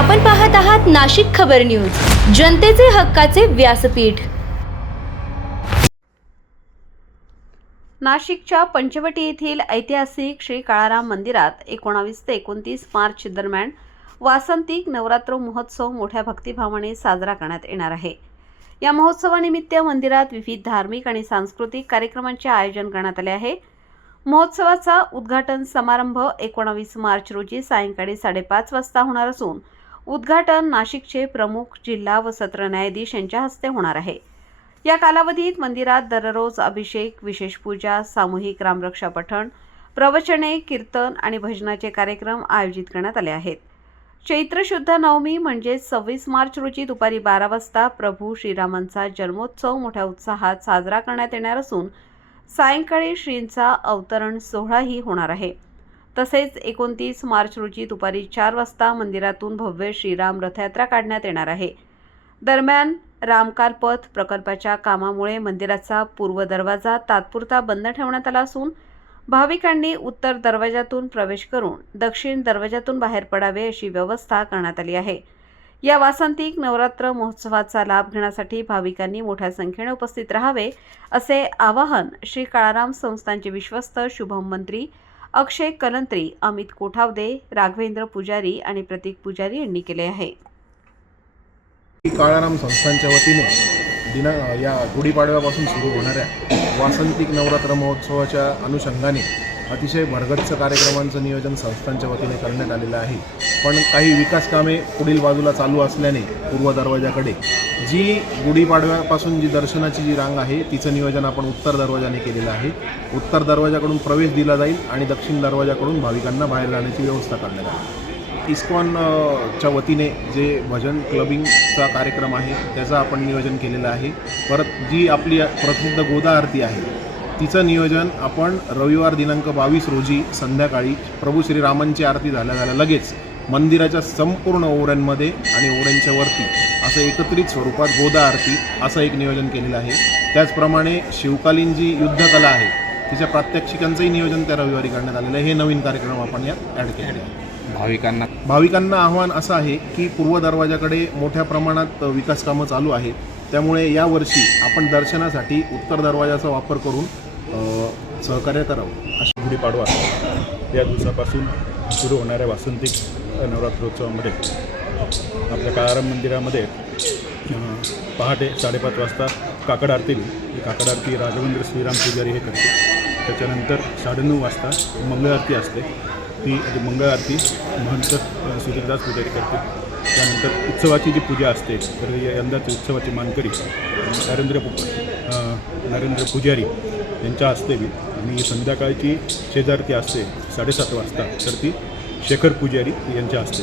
आपण पाहत आहात नाशिक खबर न्यूज, जनतेचे हक्काचे व्यासपीठ। नाशिकच्या पंचवटी येथील ऐतिहासिक श्री काळाराम मंदिरात 19 ते 29 मार्च दरम्यान वासंतिक नवरात्र महोत्सव मोठ्या भक्तिभावाने साजरा करण्यात येणार आहे। या महोत्सवानिमित्त मंदिरात विविध धार्मिक आणि सांस्कृतिक कार्यक्रमांचे आयोजन करण्यात आले आहे। महोत्सवाचा उद्घाटन समारंभ 19 मार्च रोजी सायंकाळी 5:30 वाजता होणार असून उद्घाटन नाशिकचे प्रमुख जिल्हा व सत्र न्यायाधीश यांच्या हस्ते होणार आहे। या कालावधीत मंदिरात दररोज अभिषेक, विशेष पूजा, सामूहिक रामरक्षा पठण, प्रवचने, कीर्तन आणि भजनाचे कार्यक्रम आयोजित करण्यात आले आहेत। चैत्र शुद्ध नवमी म्हणजे 26 मार्च रोजी दुपारी 12 वाजता प्रभू श्रीरामांचा जन्मोत्सव मोठ्या उत्साहात साजरा करण्यात येणार असून सायंकाळी श्रींचा अवतरण सोहळाही होणार आहे। तसेच 29 मार्च रोजी दुपारी 4 वाजता मंदिरातून भव्य श्रीराम रथयात्रा काढण्यात येणार आहे। दरम्यान रामकाल पथ प्रकल्पाच्या कामामुळे मंदिराचा पूर्व दरवाजा तात्पुरता बंद ठेवण्यात आला असून भाविकांनी उत्तर दरवाजातून प्रवेश करून दक्षिण दरवाजातून बाहेर पडावे अशी व्यवस्था करण्यात आली आहे। या वासंतिक नवरात्र महोत्सवाचा लाभ घेण्यासाठी भाविकांनी मोठ्या संख्येने उपस्थित राहावे असे आवाहन श्री काळाराम संस्थानचे विश्वस्त शुभम मंत्री अक्षय कलंत्री, अमित कोठावदे, राघवेंद्र पुजारी आणि प्रतीक पुजारी यांनी केले आहे। काळाराम संस्थानच्या वतीने या गुढीपाडव्यापासून सुरू होणाऱ्या वासंतिक नवरात्र महोत्सवाच्या अनुषंगाने अतिशय भरगच्च कार्यक्रमांचं नियोजन संस्थानच्या वतीने करण्यात आलेलं आहे। पण काही विकास कामे पुढील बाजूला चालू असल्याने पूर्व दरवाजाकडे जी गुढीपाडव्यापासून जी दर्शनाची जी रांग आहे तिचं नियोजन आपण उत्तर दरवाजाने केलेलं आहे। उत्तर दरवाजाकडून प्रवेश दिला जाईल आणि दक्षिण दरवाजाकडून भाविकांना बाहेर जाण्याची व्यवस्था करण्यात आली। इस्कॉनच्या वतीने जे भजन क्लबिंगचा कार्यक्रम आहे त्याचं आपण नियोजन केलेलं आहे। परत जी आपली प्रसिद्ध गोदा आरती आहे तिचं नियोजन आपण रविवार दिनांक 22 रोजी संध्याकाळी प्रभू श्रीरामांची आरती झाल्या लगेच मंदिराच्या संपूर्ण ओवऱ्यांमध्ये आणि ओवऱ्यांच्या वरती असं एकत्रित स्वरूपात गोदा आरती असं एक नियोजन केलेलं आहे। त्याचप्रमाणे शिवकालीन जी युद्धकला आहे तिच्या प्रात्यक्षिकांचंही नियोजन त्या रविवारी करण्यात आलेलं आहे। हे नवीन कार्यक्रम आपण यात ॲड केलेले आहे। भाविकांना आव्हान असं आहे की पूर्व दरवाजाकडे मोठ्या प्रमाणात विकास कामं चालू आहेत, त्यामुळे यावर्षी आपण दर्शनासाठी उत्तर दरवाजाचा वापर करून सहकार्य करावं। अशी गुढीपाडवा या दिवसापासून सुरू होणाऱ्या वासंतिक नवरात्रोत्सवामध्ये आपल्या काळाराम मंदिरामध्ये पहाटे 5:30 वाजता काकड आरती होईल। काकड आरती राघवेंद्र श्रीराम पुजारी हे करते। त्याच्यानंतर 9:30 वाजता मंगळ आरती असते, ती मंगळ आरती महंत सुधीरदास पुजारी करते। त्यानंतर उत्सवाची जी पूजा असते तर यंदाची उत्सवाची मानकरी नरेंद्र पुजारी यांच्या हस्ते होईल आणि संध्याकाळची शेजारती असते 7:30 वाजता तर ती शेखर पुजारी यांच्या हस्ते।